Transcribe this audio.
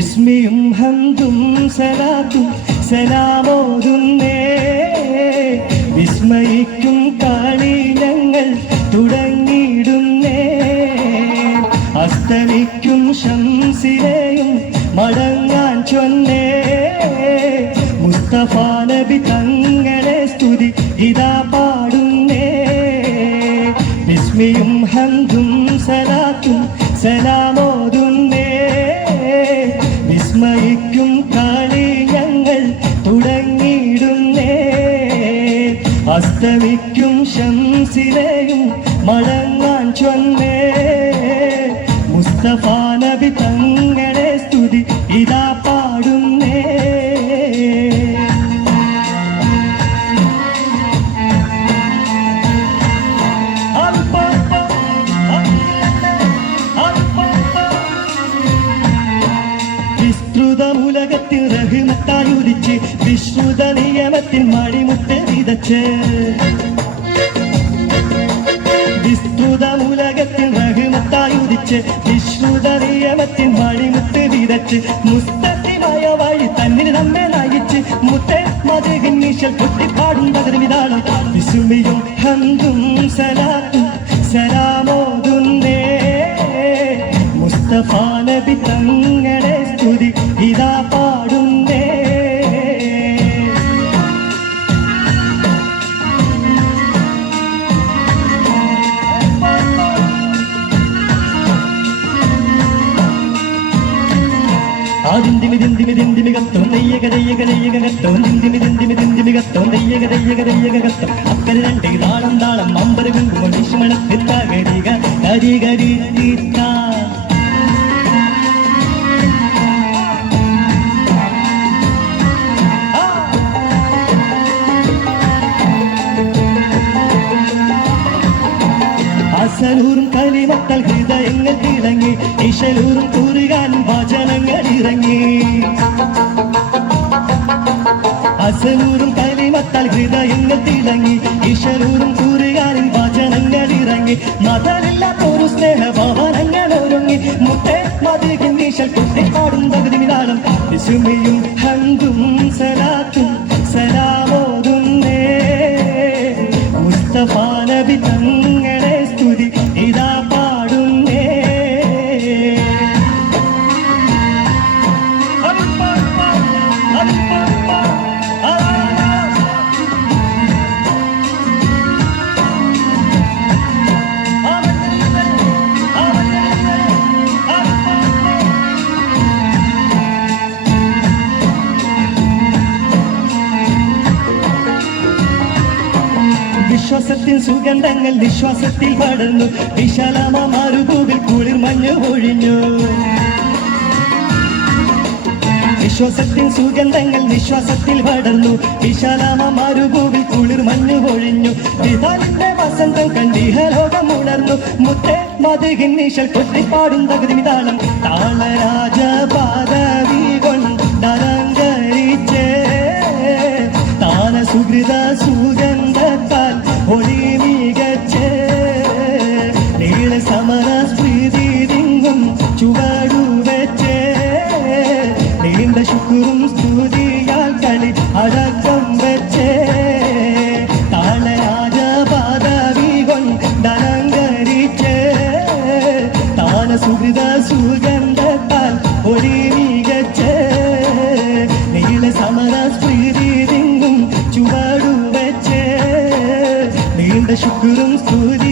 ബിസ്മിയും ഹംദും സലാത്തും സലാമോതുന്നേ വിസ്മയിക്കും കാളി ഞങ്ങൾ തുടങ്ങിയിടുന്നേ അസ്തമിക്കും ശംസിനെയും മടങ്ങാൻ ചൊന്നേ മുസ്തഫ നബി തങ്ങളെ സ്തുതി ഇതാ പാടുന്നേ ബിസ്മിയും ഹംദും സലാത്തും സലാമോതുന്നേ വിസ്മയിക്കും കാളി ഞങ്ങൾ തുടങ്ങിയിടുന്നേ അസ്തമിക്കും ശംസിനെയും മടങ്ങാൻ ചൊന്നേ മുസ്തഫ നബി തങ്ങളെ സ്തുതി ഇതാ പാടുന്നേ വിസ്തൃതമുലകത്തിൽ റഹ്മത്തായി ഉദിച്ച് വിശ്രുത നിയമത്തിൽ മണിമുട്ട് വിതച്ച് വിസ്തൃതമുലകത്തിൽ റഹ്മത്തായി ഉദിച്ച് വിശ്രുത നിയമത്തിൽ മണിമുട്ട് വിതച്ച് മുസ്തഖിമായ വഴി തന്നിന് നമ്മെ നയിച്ച് മുത്തേ മദീഹിൻ നീശൽ കൊട്ടിപ്പാടും പകർമിതാണ് വിസ്മിയും ഹംദും സലാത്തും സലാമോതുന്നേ മുസ്തഫ നബി തങ്ങളെ സ്തുതി ഇതാ പാടുന്നേ ആദിന്തിമികത്തോ നെയ്യകതയ്യകതയ്യകത്തോ ദിന്തിമികത്തോ നെയ്യകതയ്യകതയ്യകത്തോ അക്കരെ രണ്ടേ താളം താളം അമ്പര കുങ്കുമ വിഷ്മണത്തിൽ തകരിക കരികരി അസലൂറും കലിമത്താൽ ഹൃദയങ്ങൾ തിളങ്ങി ഇശലൂറും കുറുകാൻ വചനങ്ങൾ ഇറങ്ങി അസലൂറും കലിമത്താൽ ഹൃദയങ്ങൾ തിളങ്ങി ഇശലൂറും കുറുകാൻ വചനങ്ങൾ ഇറങ്ങി മതമില്ലാത്തൊരു സ്നേഹഭവനങ്ങൾ ഒരുങ്ങി മുത്തേ മദീഹിൻ നീശൽ കൊട്ടിപ്പാടും പകുതിമിതാളം വിസ്മിയും ഹംദും സലാത്തും സലാമോതുന്നേ മുസ്തഫ നബി തങ്ങളെ സ്തുതി ഇതാ പാടുന്നേ വിശ്വാസത്തിൻ സുഗന്ധങ്ങൾ വിശ്വാസത്തിൽ പടർന്നു വിശാലമാരുഭൂവിൽ കുളിർ മഞ്ഞ് ഒഴിഞ്ഞു വിശ്വാസത്തിൻ സുഗന്ധങ്ങൾ വിശ്വാസത്തിൽ പടർന്നു വിശാലമാരുഭൂവിൽ കുളിർ മഞ്ഞ് ഒഴിഞ്ഞു വിധാനിന്റെ വസന്തം കണ്ടിഹലോകം ഉണർന്നു മുത്തേ മദീഹിൻ നീശൽ കൊട്ടിപ്പാടും തകുതിമിതാളം താളരാജ പാദവി കൊണ്ടലങ്കരിച്ചേ താന സുഹൃത സുഗന്ധത്താൽ ഒളി മികച്ചേ നീള സമര സ്മൃതി തിങ്ങും ചുവടു വെച്ചേ നീണ്ട ശുക്രും സ്തുതിയാൽ കളി അടക്കം വെച്ചേ താളരാജ പാദവി കൊണ്ടലങ്കരിച്ചേ താന സുഹൃത സുഗന്ധത്താൽ ഒളി മികച്ചേ നീള സമര സ്മൃതി തിങ്ങും ചുവടു വെച്ചേ നീണ്ട ശുക്രും സ്തുതി